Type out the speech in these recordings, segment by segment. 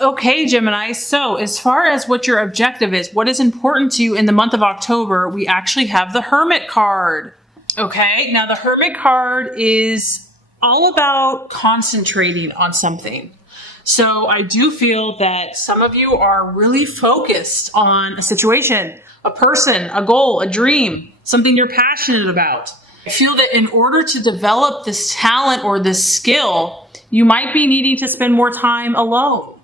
Okay, Gemini. So as far as what your objective is, what is important to you in the month of October, we actually have the Hermit card. Okay, now the Hermit card is all about concentrating on something. So I do feel that some of you are really focused on a situation, a person, a goal, a dream, something you're passionate about. I feel that in order to develop this talent or this skill, you might be needing to spend more time alone.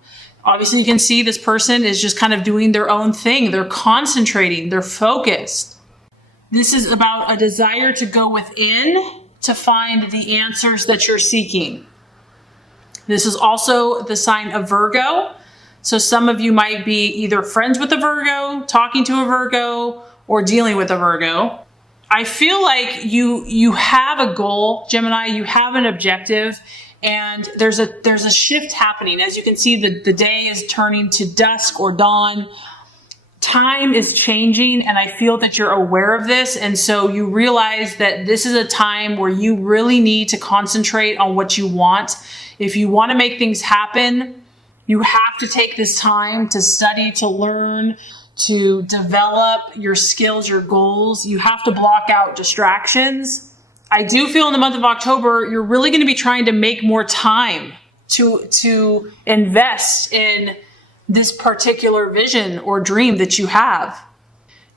Obviously, you can see this person is just kind of doing their own thing. They're concentrating, they're focused. This is about a desire to go within to find the answers that you're seeking. This is also the sign of Virgo. So some of you might be either friends with a Virgo, talking to a Virgo, or dealing with a Virgo. I feel like you have a goal, Gemini, you have an objective, and there's a shift happening. As you can see, the day is turning to dusk or dawn. Time is changing, and I feel that you're aware of this. And so you realize that this is a time where you really need to concentrate on what you want. If you want to make things happen, you have to take this time to study, to learn, to develop your skills, your goals. You have to block out distractions. I do feel in the month of October, you're really going to be trying to make more time to invest in this particular vision or dream that you have.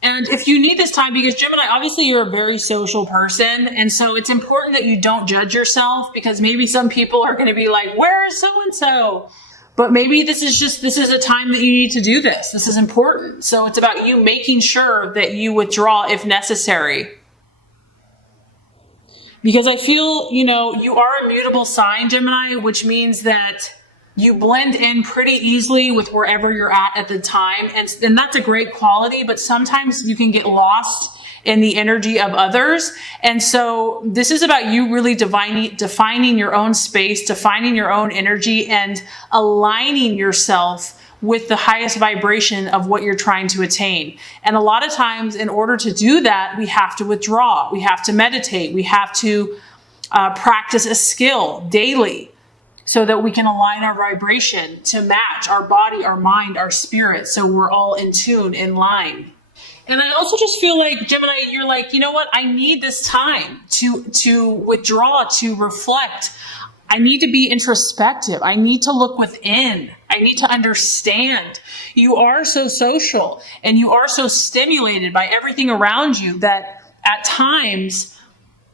And if you need this time, because Gemini, obviously you're a very social person. And so it's important that you don't judge yourself, because maybe some people are going to be like, where is so-and-so? But maybe this is a time that you need to do this. This is important. So it's about you making sure that you withdraw if necessary. Because I feel, you are a mutable sign, Gemini, which means that you blend in pretty easily with wherever you're at the time. And that's a great quality, but sometimes you can get lost in the energy of others. And so this is about you really defining your own space, defining your own energy, and aligning yourself with the highest vibration of what you're trying to attain. And a lot of times, in order to do that, we have to withdraw, we have to meditate, we have to practice a skill daily so that we can align our vibration to match our body, our mind, our spirit, so we're all in tune, in line. And I also just feel like, Gemini, you're like, you know what? I need this time to withdraw, to reflect. I need to be introspective. I need to look within. I need to understand. You are so social and you are so stimulated by everything around you that at times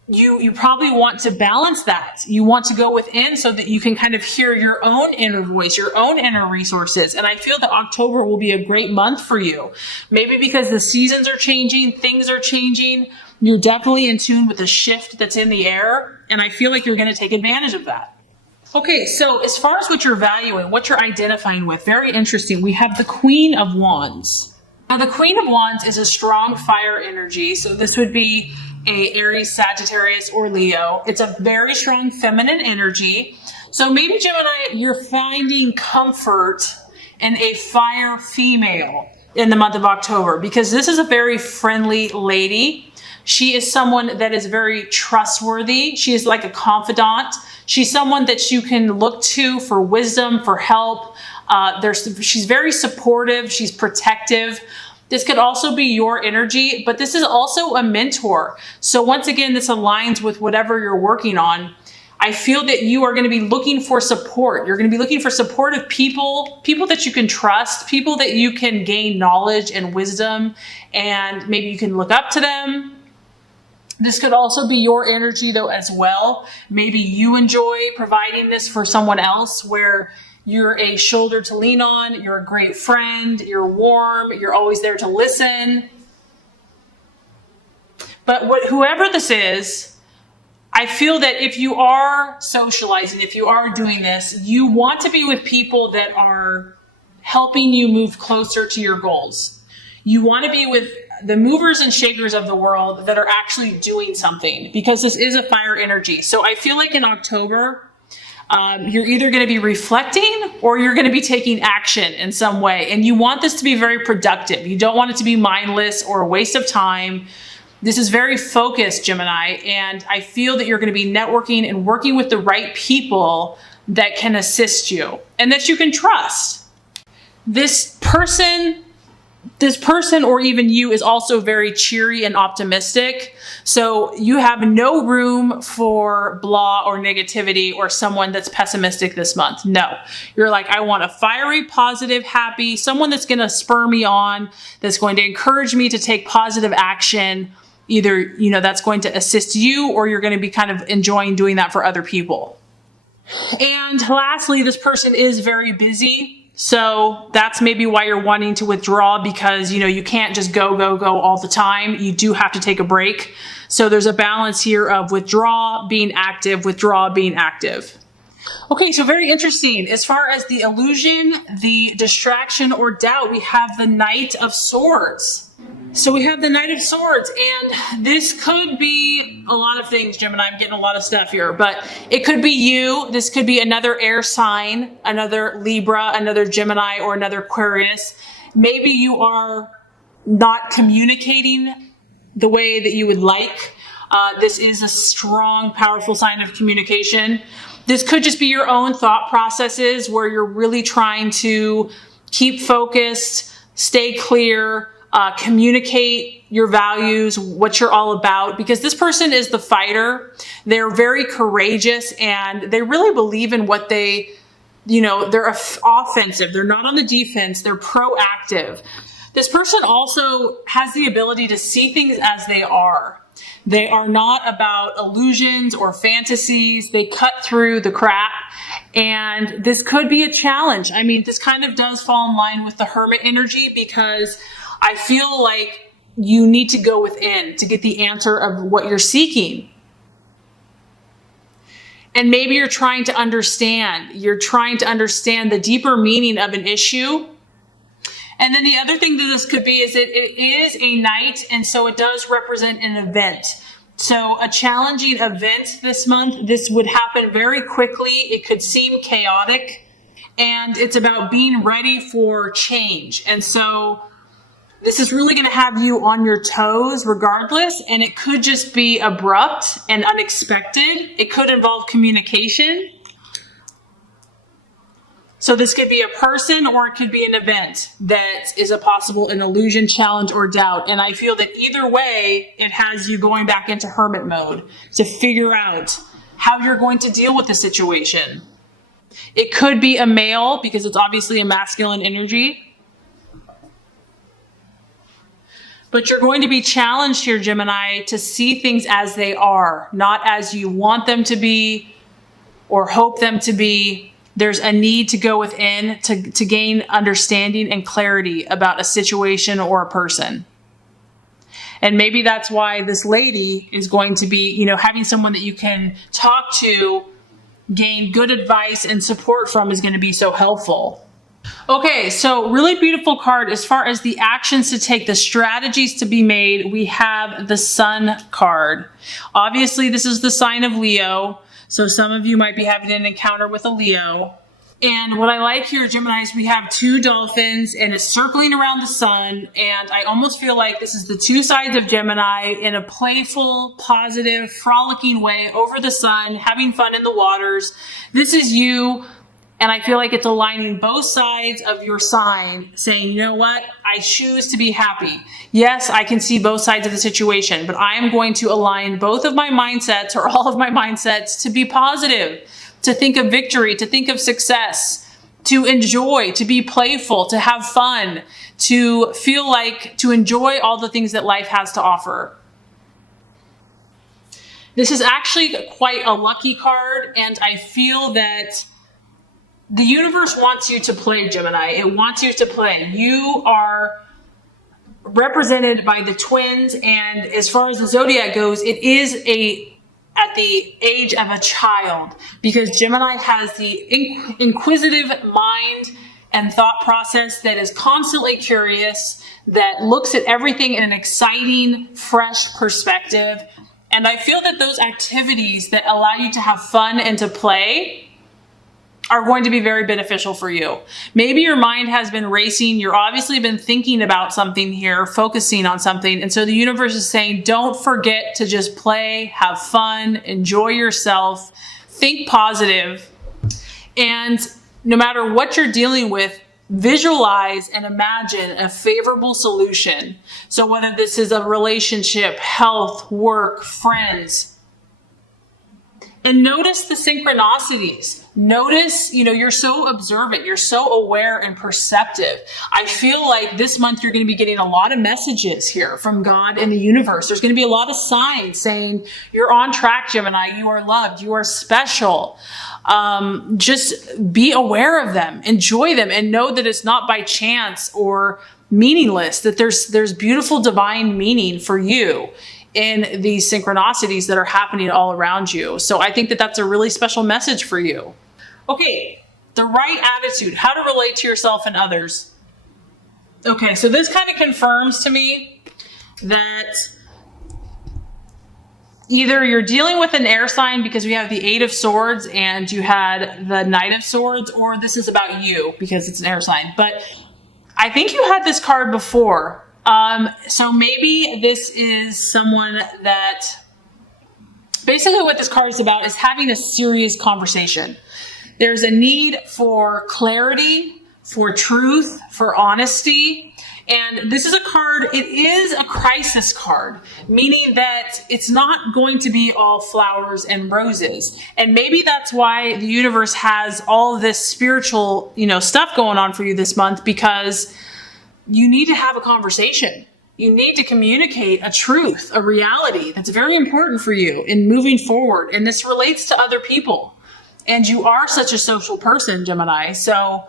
you probably want to balance that. You want to go within so that you can kind of hear your own inner voice, your own inner resources. And I feel that October will be a great month for you. Maybe because the seasons are changing, things are changing. You're definitely in tune with the shift that's in the air. And I feel like you're going to take advantage of that. Okay, so as far as what you're valuing, what you're identifying with, very interesting. We have the Queen of Wands. Now, the Queen of Wands is a strong fire energy. So this would be a Aries, Sagittarius, or Leo. It's a very strong feminine energy. So maybe, Gemini, you're finding comfort in a fire female in the month of October, because this is a very friendly lady. She is someone that is very trustworthy. She is like a confidant. She's someone that you can look to for wisdom, for help. She's very supportive. She's protective. This could also be your energy, but this is also a mentor. So once again, this aligns with whatever you're working on. I feel that you are going to be looking for support. You're going to be looking for supportive people, people that you can trust, people that you can gain knowledge and wisdom, and maybe you can look up to them. This could also be your energy though as well. Maybe you enjoy providing this for someone else, where you're a shoulder to lean on, you're a great friend, you're warm, you're always there to listen. But whoever this is, I feel that if you are socializing, if you are doing this, you want to be with people that are helping you move closer to your goals. You want to be with the movers and shakers of the world that are actually doing something, because this is a fire energy. So I feel like in October, you're either going to be reflecting or you're going to be taking action in some way. And you want this to be very productive. You don't want it to be mindless or a waste of time. This is very focused, Gemini. And I feel that you're going to be networking and working with the right people that can assist you and that you can trust. This person or even you is also very cheery and optimistic. So you have no room for blah or negativity or someone that's pessimistic this month. No, you're like, I want a fiery, positive, happy, someone that's going to spur me on, that's going to encourage me to take positive action. Either, that's going to assist you, or you're going to be kind of enjoying doing that for other people. And lastly, this person is very busy. So that's maybe why you're wanting to withdraw, because, you can't just go all the time. You do have to take a break. So there's a balance here of withdraw, being active, withdraw, being active. Okay, so very interesting. As far as the illusion, the distraction or doubt, we have the Knight of Swords. So we have the Knight of Swords, and this could be a lot of things, Gemini. I'm getting a lot of stuff here, but it could be you. This could be another air sign, another Libra, another Gemini, or another Aquarius. Maybe you are not communicating the way that you would like. This is a strong, powerful sign of communication. This could just be your own thought processes where you're really trying to keep focused, stay clear, communicate your values, what you're all about, because this person is the fighter. They're very courageous and they really believe in what they're offensive. They're not on the defense. They're proactive. This person also has the ability to see things as they are. They are not about illusions or fantasies. They cut through the crap. And this could be a challenge. I mean, this kind of does fall in line with the Hermit energy, because I feel like you need to go within to get the answer of what you're seeking. And maybe you're trying to understand. You're trying to understand the deeper meaning of an issue. And then the other thing that this could be is that it is a night, and so it does represent an event. So a challenging event this month, this would happen very quickly. It could seem chaotic, and it's about being ready for change. And so this is really going to have you on your toes regardless, and it could just be abrupt and unexpected. It could involve communication. So this could be a person, or it could be an event that is a possible an illusion, challenge, or doubt. And I feel that either way, it has you going back into hermit mode to figure out how you're going to deal with the situation. It could be a male, because it's obviously a masculine energy. But you're going to be challenged here, Gemini, to see things as they are, not as you want them to be or hope them to be. There's a need to go within to gain understanding and clarity about a situation or a person. And maybe that's why this lady is going to be, having someone that you can talk to, gain good advice and support from is going to be so helpful. Okay, so really beautiful card. As far as the actions to take, the strategies to be made, we have the Sun card. Obviously, this is the sign of Leo. So some of you might be having an encounter with a Leo. And what I like here, Gemini, is we have two dolphins and it's circling around the sun. And I almost feel like this is the two sides of Gemini in a playful, positive, frolicking way over the sun, having fun in the waters. This is you. And I feel like it's aligning both sides of your sign, saying, you know what? I choose to be happy. Yes, I can see both sides of the situation, but I am going to align both of my mindsets, or all of my mindsets, to be positive, to think of victory, to think of success, to enjoy, to be playful, to have fun, to feel like, to enjoy all the things that life has to offer. This is actually quite a lucky card, and I feel that the universe wants you to play, Gemini. It wants you to play. You are represented by the twins, and as far as the zodiac goes, it is at the age of a child, because Gemini has the inquisitive mind and thought process that is constantly curious, that looks at everything in an exciting, fresh perspective. And I feel that those activities that allow you to have fun and to play are going to be very beneficial for you. Maybe your mind has been racing. You're obviously been thinking about something here, focusing on something. And so the universe is saying, don't forget to just play, have fun, enjoy yourself, think positive. And no matter what you're dealing with, visualize and imagine a favorable solution. So whether this is a relationship, health, work, friends, and notice the synchronicities. Notice, you're so observant, you're so aware and perceptive. I feel like this month you're going to be getting a lot of messages here from God and the universe. There's going to be a lot of signs saying you're on track, Gemini. You are loved. You are special. Just be aware of them, enjoy them, and know that it's not by chance or meaningless, that there's beautiful divine meaning for you in these synchronicities that are happening all around you. So I think that that's a really special message for you. Okay, the right attitude, how to relate to yourself and others. Okay, so this kind of confirms to me that either you're dealing with an air sign because we have the 8 of Swords and you had the Knight of Swords, or this is about you because it's an air sign. But I think you had this card before. So maybe this is someone that basically what this card is about is having a serious conversation. There's a need for clarity, for truth, for honesty. And this is a card, it is a crisis card, meaning that it's not going to be all flowers and roses. And maybe that's why the universe has all this spiritual, stuff going on for you this month, because you need to have a conversation. You need to communicate a truth, a reality that's very important for you in moving forward. And this relates to other people. And you are such a social person, Gemini. So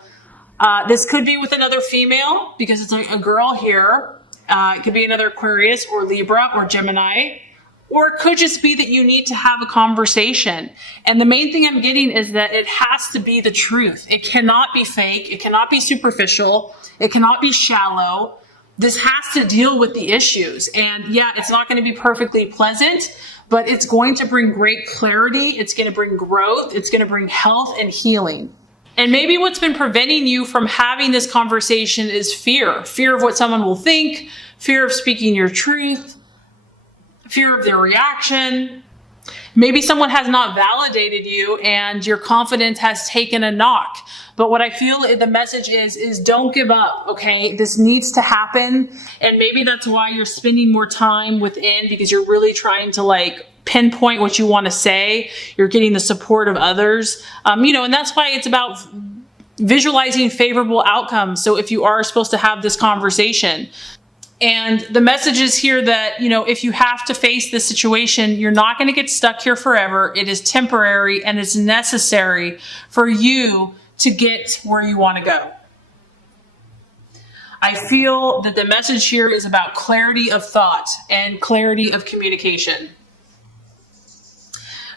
this could be with another female because it's a girl here. It could be another Aquarius or Libra or Gemini. Or it could just be that you need to have a conversation. And the main thing I'm getting is that it has to be the truth. It cannot be fake. It cannot be superficial. It cannot be shallow. This has to deal with the issues. And yeah, it's not going to be perfectly pleasant, but it's going to bring great clarity. It's going to bring growth. It's going to bring health and healing. And maybe what's been preventing you from having this conversation is fear. Fear of what someone will think, fear of speaking your truth, fear of their reaction. Maybe someone has not validated you and your confidence has taken a knock. But what I feel the message is don't give up, okay? This needs to happen. And maybe that's why you're spending more time within, because you're really trying to pinpoint what you want to say. You're getting the support of others. And that's why it's about visualizing favorable outcomes. So if you are supposed to have this conversation, and the message is here that, if you have to face this situation, you're not going to get stuck here forever. It is temporary and it's necessary for you to get where you want to go. I feel that the message here is about clarity of thought and clarity of communication.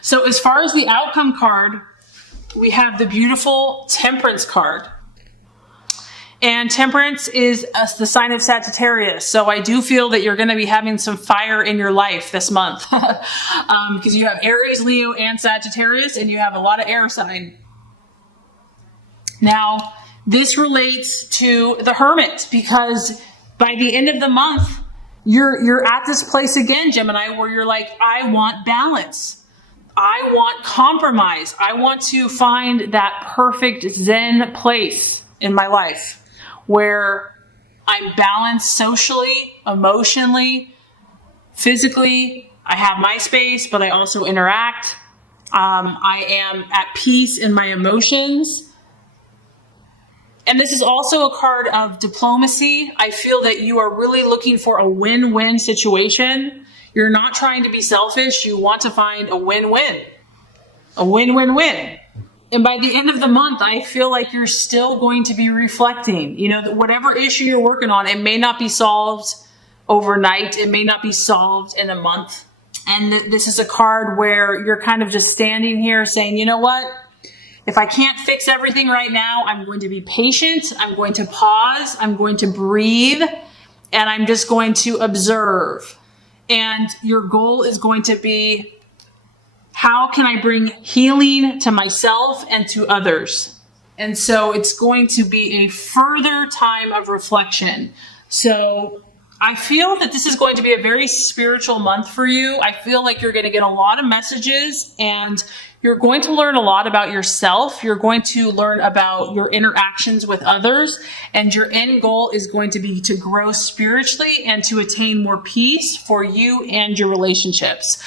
So as far as the outcome card, we have the beautiful Temperance card. And Temperance is the sign of Sagittarius. So I do feel that you're going to be having some fire in your life this month. Because you have Aries, Leo, and Sagittarius, and you have a lot of air sign. Now, this relates to the Hermit, because by the end of the month, you're at this place again, Gemini, where you're like, I want balance. I want compromise. I want to find that perfect Zen place in my life where I'm balanced socially, emotionally, physically. I have my space, but I also interact. I am at peace in my emotions. And this is also a card of diplomacy. I feel that you are really looking for a win-win situation. You're not trying to be selfish. You want to find a win-win. A win-win-win. And by the end of the month, I feel like you're still going to be reflecting. Whatever issue you're working on, it may not be solved overnight. It may not be solved in a month. And this is a card where you're kind of just standing here saying, you know what? If I can't fix everything right now, I'm going to be patient. I'm going to pause. I'm going to breathe. And I'm just going to observe. And your goal is going to be, how can I bring healing to myself and to others? And so it's going to be a further time of reflection. So I feel that this is going to be a very spiritual month for you. I feel like you're going to get a lot of messages and You're going to learn a lot about yourself. You're going to learn about your interactions with others. And your end goal is going to be to grow spiritually and to attain more peace for you and your relationships.